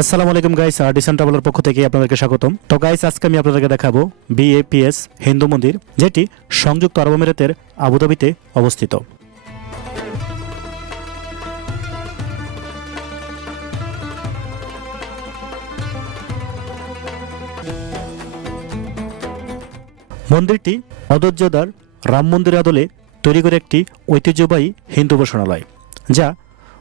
আসসালামু আলাইকুম guys, dissent traveller পক্ষ থেকে আপনাদেরকে স্বাগতম। তো গাইস, আজকে আমি আপনাদেরকে দেখাবো BAPS হিন্দু মন্দির, যেটি সংযুক্ত আরব আমিরাতের আবুধাবিতে অবস্থিত। মন্দিরটি অযোধ্যার রাম মন্দিরের আদলে তৈরি করে একটি ঐতিহ্যবাহী হিন্দু উপাসনালয়, যা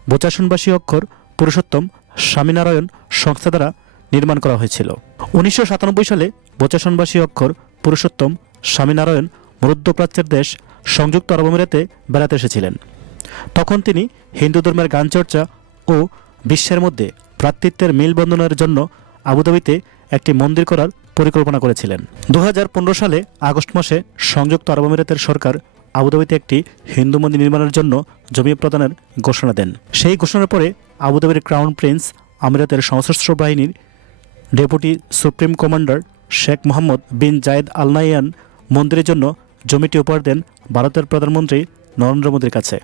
বোচাসনবাসী অক্ষর পুরুষোত্তম স্বামীনারায়ণ সংস্থা দ্বারা নির্মাণ করা হয়েছিল। 1997 সালে বোচাসনবাসী অক্ষর পুরুষোত্তম স্বামীনারায়ণ মধ্যপ্রাচ্যের দেশ সংযুক্ত আরব আমিরাতে বেড়াতে এসেছিলেন। তখন তিনি হিন্দু ধর্মের গান চর্চা ও বিশ্বের মধ্যে ভ্রাতৃত্বের মেলবন্ধনের জন্য আবুধাবিতে একটি মন্দির করার পরিকল্পনা করেছিলেন। 2015 সালে আগস্ট মাসে সংযুক্ত আরব আমিরাতের সরকার আবুধাবিতে একটি হিন্দু মন্দির নির্মাণের জন্য জমি প্রদানের ঘোষণা দেন। সেই ঘোষণার পরে আবুধাবির ক্রাউন প্রিন্স আমিরাতের সশস্ত্র বাহিনীর deputy supreme commander Sheikh Mohammed bin Zayed Al Nahyan মন্দিরের জন্য জমিটি উপহার দেন ভারতের প্রধানমন্ত্রী নরেন্দ্র মোদীর কাছে।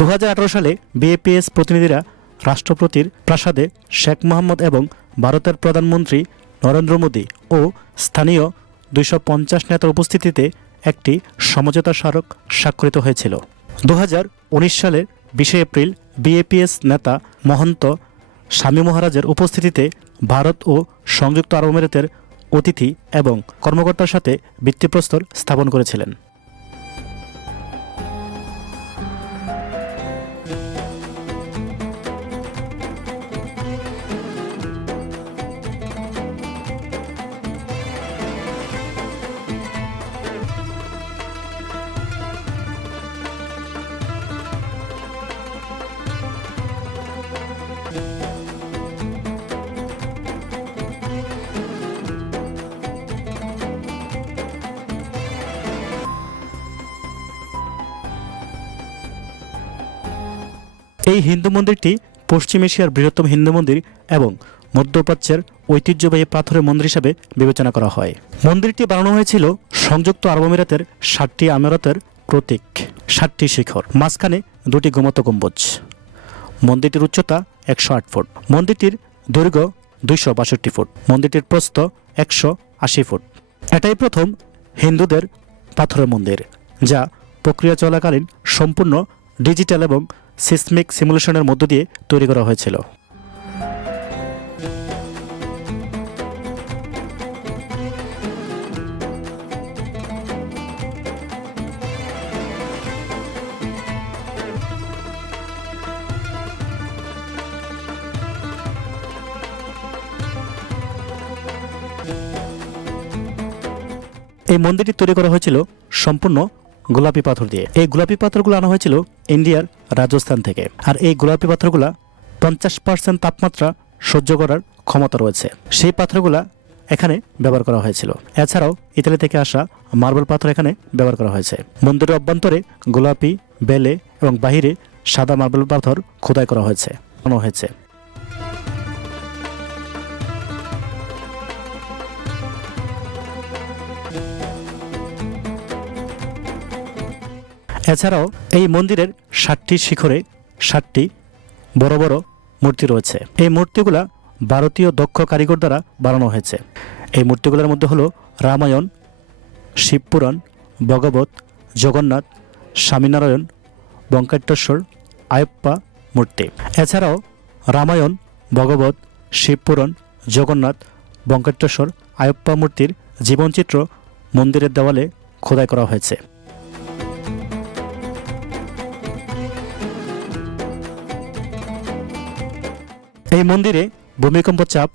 দু সালে BAPS প্রতিনিধিরা রাষ্ট্রপতির প্রাসাদে শেখ মোহাম্মদ এবং ভারতের প্রধানমন্ত্রী নরেন্দ্র মোদী ও স্থানীয় 250 নেতার উপস্থিতিতে একটি সমঝোতা স্মারক স্বাক্ষরিত হয়েছিল। 2019 সালের 20 এপ্রিল BAPS নেতা মহন্ত স্বামী মহারাজের উপস্থিতিতে ভারত ও সংযুক্ত আরব আমিরাতের অতিথি এবং কর্মকর্তার সাথে ভিত্তিপ্রস্তর স্থাপন করেছিলেন। এই হিন্দু মন্দিরটি পশ্চিম এশিয়ার বৃহত্তম হিন্দু মন্দির এবং মধ্যপ্রাচ্যের ঐতিহ্যবাহী পাথরের মন্দির হিসেবে বিবেচনা করা হয়। মন্দিরটি বানানো হয়েছিল সংযুক্ত আরব আমিরাতের 7টি আমিরাতের প্রতীক, 7টি শিখর, মাঝখানে 2টি গোমত গম্বুজ। মন্দিরটির উচ্চতা 108 ফুট, মন্দিরটির দৈর্ঘ্য 262 ফুট, মন্দিরটির প্রস্থ 180 ফুট। এটাই প্রথম হিন্দুদের পাথরের মন্দির, যা প্রক্রিয়া চলাকালীন সম্পূর্ণ ডিজিটাল এবং সিসমিক সিমুলেশনের মধ্য দিয়ে তৈরি করা হয়েছিল। এই মন্দিরটি তৈরি করা হয়েছিল সম্পূর্ণ গোলাপি পাথর দিয়ে। এই গোলাপি পাথরগুলো আনা হয়েছিল ইন্ডিয়ার রাজস্থান থেকে, আর এই গোলাপি পাথরগুলা 50% তাপমাত্রা সহ্য করার ক্ষমতা রয়েছে। সেই পাথরগুলা এখানে ব্যবহার করা হয়েছিল। এছাড়াও ইতালি থেকে আসা মার্বেল পাথর এখানে ব্যবহার করা হয়েছে। মন্দিরের অভ্যন্তরে গোলাপি, বেলে এবং বাহিরে সাদা মার্বেল পাথর খোদাই করা হয়েছে। এছাড়াও এই মন্দিরের 7টি শিখরে 7টি বড় বড় মূর্তি রয়েছে। এই মূর্তিগুলা ভারতীয় দক্ষ কারিগর দ্বারা বানানো হয়েছে। এই মূর্তিগুলোর মধ্যে হলো রামায়ণ, শিবপুরাণ, ভগবত, জগন্নাথ, স্বামীনারায়ণ, ভেঙ্কটেশ্বর, আয়প্পা মূর্তি। এছাড়াও রামায়ণ, ভগবত, শিবপুরাণ, জগন্নাথ, ভেঙ্কটেশ্বর, আয়প্পা মূর্তির জীবনচিত্র মন্দিরের দেওয়ালে খোদাই করা হয়েছে। এই মন্দিরে ভূমিকম্প, চাপ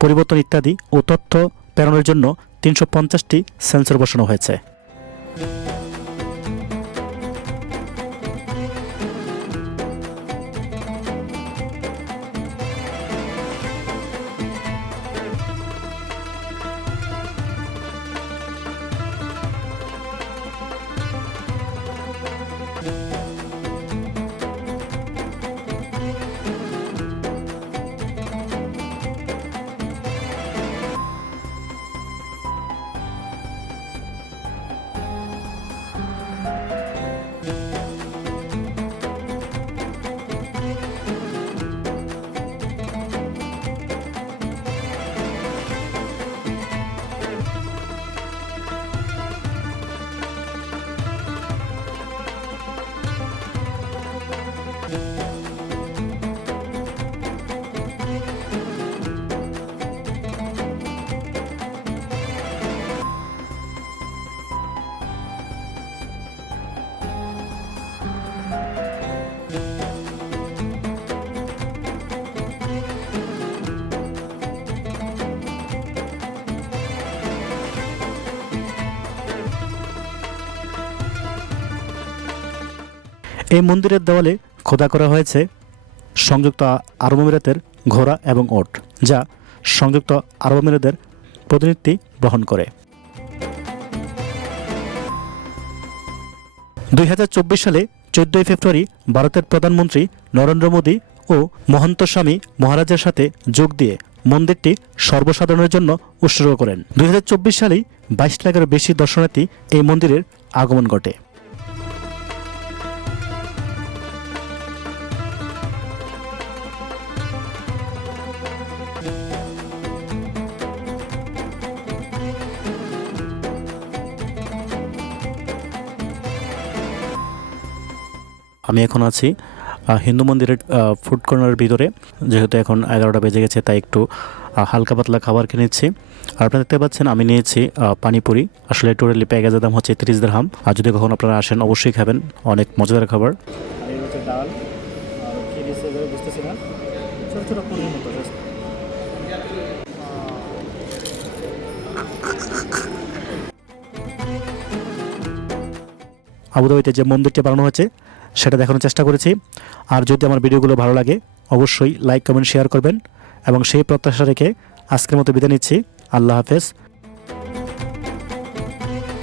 পরিবর্তন ইত্যাদি ও তথ্য প্রেরণের জন্য 350টি সেন্সর বসানো হয়েছে। এই মন্দিরের দেওয়ালে খোদা করা হয়েছে সংযুক্ত আরব আমিরাতের ঘোড়া এবং ওট, যা সংযুক্ত আরব আমিরাতের প্রতিনিধি বহন করে। 2024 সালে 14 ফেব্রুয়ারি ভারতের প্রধানমন্ত্রী নরেন্দ্র মোদী ও মহন্ত স্বামী মহারাজের সাথে যোগ দিয়ে মন্দিরটি সর্বসাধারণের জন্য উৎসর্গ করেন। 2024 সালেই 22 লাখের বেশি দর্শনার্থী এই মন্দিরের আগমন ঘটে। আমি এখন আছি হিন্দু মন্দিরের ফুড কর্নারের ভিতরে। যেহেতু এখন 11টা বেজে গেছে, তাই একটু হালকা পাতলা খাবার কিনেছি। আর আপনারা দেখতে পাচ্ছেন আমি নিয়েছি পানিপুরি। আসলে টোটালি প্যাকেজের দাম হচ্ছে 30 দিরহাম। আর যদি কখন আপনারা আসেন অবশ্যই খাবেন, অনেক মজাদার খাবার। ডাল বুঝতেছি না, ছোট ছোট পুরির মতো। আবুধাবিতে যে মন্দিরটি বানানো হয়েছে সেটা দেখানোর চেষ্টা করেছি। আর যদি আমার ভিডিওগুলো ভালো লাগে অবশ্যই লাইক কমেন্ট শেয়ার করবেন, এবং সেই প্রত্যাশা রেখে আজকের মতো বিদায় নিচ্ছি। আল্লাহ হাফেজ।